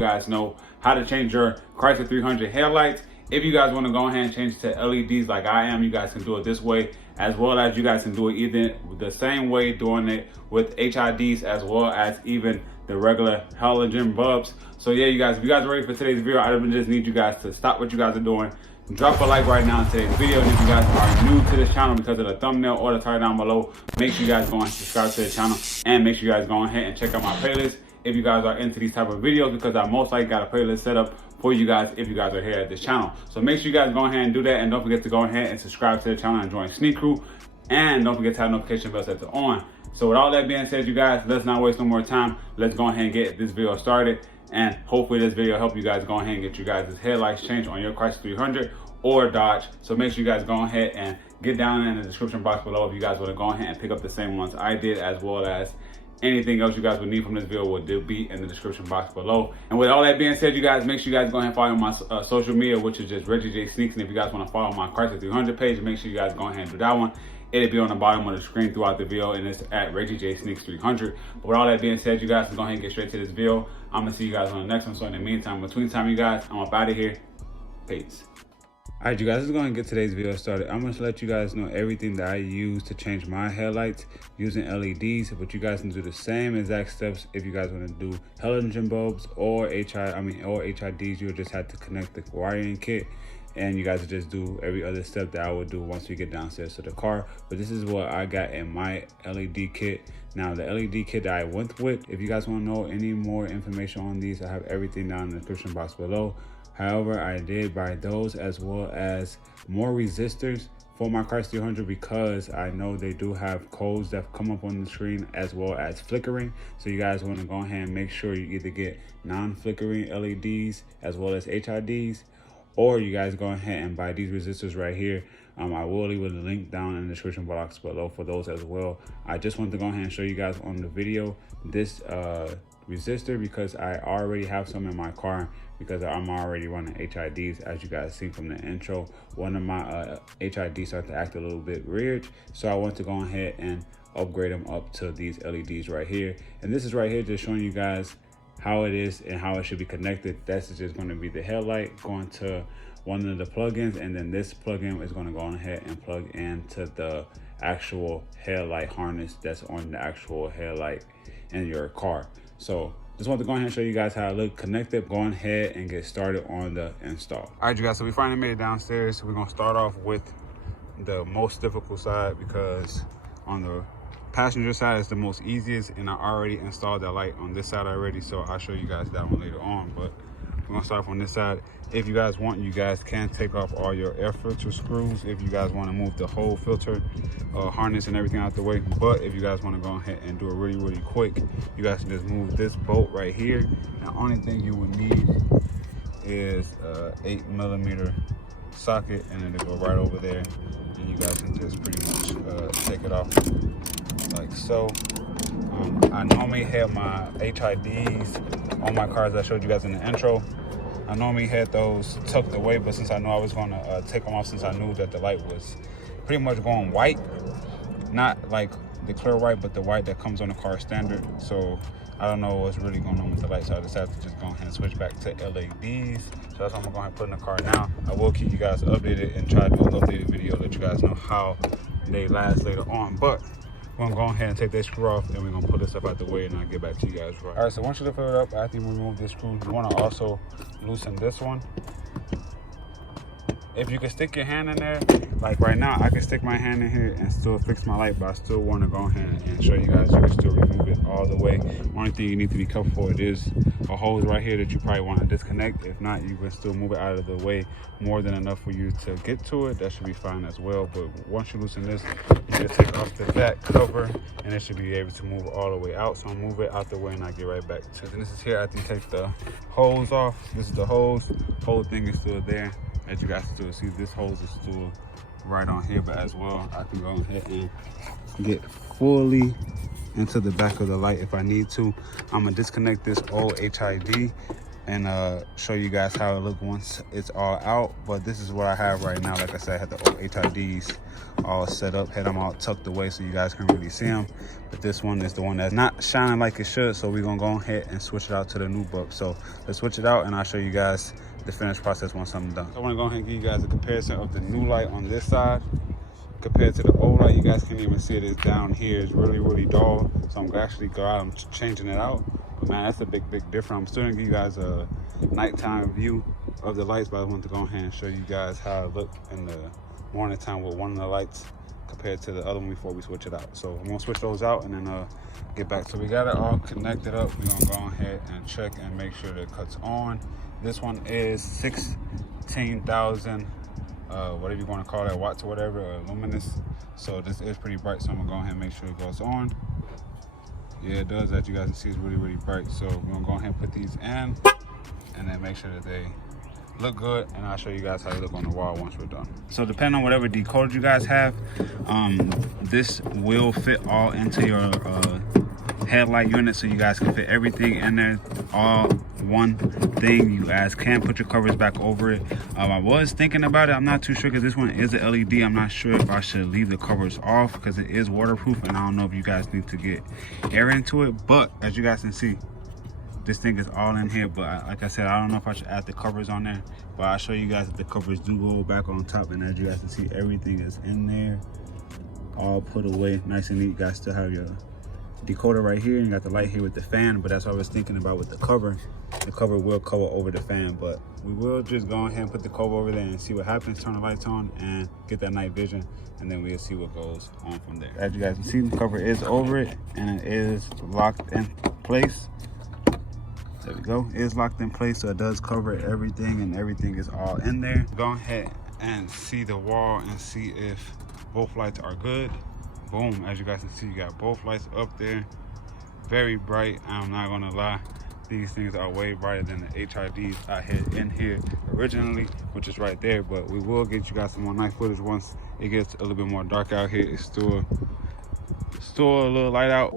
guys know how to change your Chrysler 300 headlights. If you guys want to go ahead and change to LEDs like I am, you guys can do it this way, as well as you guys can do it either the same way, doing it with HIDs as well as even the regular halogen bulbs. So yeah, you guys, if you guys are ready for today's video, I just need you guys to stop what you guys are doing, drop a like right now in today's video. And if you guys are new to this channel because of the thumbnail or the title down below, make sure you guys go and subscribe to the channel, and make sure you guys go ahead and check out my playlist if you guys are into these type of videos, because I most likely got a playlist set up for you guys if you guys are here at this channel. So make sure you guys go ahead and do that, and don't forget to go ahead and subscribe to the channel and join Sneak Crew, and don't forget to have notification bell set to on. So with all that being said, you guys, let's not waste no more time. Let's go ahead and get this video started, and hopefully this video help you guys go ahead and get you guys' headlights changed on your Chrysler 300 or Dodge. So make sure you guys go ahead and get down in the description box below if you guys want to go ahead and pick up the same ones I did, as well as anything else you guys would need from this video will be in the description box below. And with all that being said, you guys, make sure you guys go ahead and follow my social media, which is just ReggieJaySneakz. And if you guys want to follow my Chrysler 300 page, make sure you guys go ahead and do that one. It'll be on the bottom of the screen throughout the video, and it's at ReggieJaySneakz 300. But with all that being said, you guys can go ahead and get straight to this video. I'm gonna see you guys on the next one. So in the meantime, between time, you guys, I'm up out of here. Peace. All right, you guys, let's go ahead and get today's video started. I'm going to let you guys know everything that I use to change my headlights using LEDs, but you guys can do the same exact steps if you guys want to do halogen bulbs or HIDs. You'll just have to connect the wiring kit, and you guys will just do every other step that I would do once we get downstairs to the car. But this is what I got in my LED kit. Now, the LED kit that I went with, if you guys want to know any more information on these, I have everything down in the description box below. However, I did buy those as well as more resistors for my Chrysler 300 because I know they do have codes that come up on the screen as well as flickering. So you guys want to go ahead and make sure you either get non-flickering LEDs as well as HIDs, or you guys go ahead and buy these resistors right here. I will leave a link down in the description box below for those as well. I just want to go ahead and show you guys on the video this resistor because I already have some in my car, because I'm already running HIDs. As you guys see from the intro, one of my HIDs started to act a little bit weird, so I want to go ahead and upgrade them up to these LEDs right here. And this is right here just showing you guys how it is and how it should be connected. That's just going to be the headlight going to one of the plugins, and then this plugin is going to go ahead and plug into the actual headlight harness that's on the actual headlight in your car. So just want to go ahead and show you guys how it looks connected. Go ahead and get started on the install. All right, you guys, so we finally made it downstairs. We're going to start off with the most difficult side, because on the passenger side is the most easiest, and I already installed that light on this side already, so I'll show you guys that one later on. But we're gonna start off on this side. If you guys want, you guys can take off all your air filter screws if you guys want to move the whole filter harness and everything out the way. But if you guys want to go ahead and do it really quick, you guys can just move this bolt right here. The only thing you would need is a 8mm socket, and it'll go right over there, and you guys can just pretty much take it off like so. I normally have my HIDs on my cars that I showed you guys in the intro. I normally had those tucked away, but since I knew I was going to take them off, since I knew that the light was pretty much going white, not like the clear white, but the white that comes on the car standard. So I don't know what's really going on with the light, so I decided to just go ahead and switch back to LEDs. So that's what I'm going to go ahead and put in the car now. I will keep you guys updated and try to do an updated video, let you guys know how they last later on. But we're gonna go ahead and take this screw off, and we're gonna put this up out the way, and I'll get back to you guys. All right, so once you fill it up, after you remove this screw, you want to also loosen this one. If you can stick your hand in there, like right now, I can stick my hand in here and still fix my light, but I still want to go ahead and show you guys you can still remove it all the way. Only thing you need to be careful for it is a hose right here that you probably want to disconnect. If not, you can still move it out of the way more than enough for you to get to it. That should be fine as well. But once you loosen this, you just take off the back cover, and it should be able to move all the way out. So I'll move it out the way, and I'll get right back to it. And this is here after you take the hose off. This is the hose. Whole thing is still there. As you guys still see, this hose is still right on here, but as well, I can go ahead and get fully into the back of the light if I need to. I'm gonna disconnect this old HID, and show you guys how it looks once it's all out. But this is what I have right now. Like I said, I had the old HIDs all set up, had them all tucked away so you guys can really see them. But this one is the one that's not shining like it should, so we're gonna go ahead and switch it out to the new bulb. So let's switch it out and I'll show you guys the finished process once I'm done. So I want to go ahead and give you guys a comparison of the new light on this side compared to the old light. You guys can't even see it. It's down here. It's really dull, so I'm gonna actually go out and changing it out. But man, that's a big difference. I'm still gonna give you guys a nighttime view of the lights, but I want to go ahead and show you guys how it looked in the morning time with one of the lights compared to the other one before we switch it out. So I'm gonna switch those out and then get back. So we got it all connected up. We're gonna go ahead and check and make sure that it cuts on. This one is 16,000 whatever you want to call that, watts or whatever, luminous. So this is pretty bright, so I'm gonna go ahead and make sure it goes on. Yeah, it does. As you guys can see, it's really bright. So we're gonna go ahead and put these in and then make sure that they look good, and I'll show you guys how they look on the wall once we're done. So depending on whatever decoder you guys have, this will fit all into your headlight unit, so you guys can fit everything in there, all one thing. You guys can put your covers back over it. I was thinking about it. I'm not too sure because this one is a LED. I'm not sure if I should leave the covers off because it is waterproof, and I don't know if you guys need to get air into it. But as you guys can see, this thing is all in here. But like I said, I don't know if I should add the covers on there, but I'll show you guys that the covers do go back on top, and as you guys can see, everything is in there, all put away nice and neat. You guys still have your decoder right here, and you got the light here with the fan. But that's what I was thinking about with the cover. The cover will cover over the fan, but we will just go ahead and put the cover over there and see what happens, turn the lights on and get that night vision, and then we'll see what goes on from there. As you guys can see, the cover is over it and it is locked in place. There we go. It is locked in place, so it does cover everything, and everything is all in there. Go ahead and see the wall and see if both lights are good. Boom, as you guys can see, you got both lights up there, very bright. I'm not gonna lie, these things are way brighter than the HIDs I had in here originally, which is right there. But we will get you guys some more night footage once it gets a little bit more dark out here. It's still a little light out.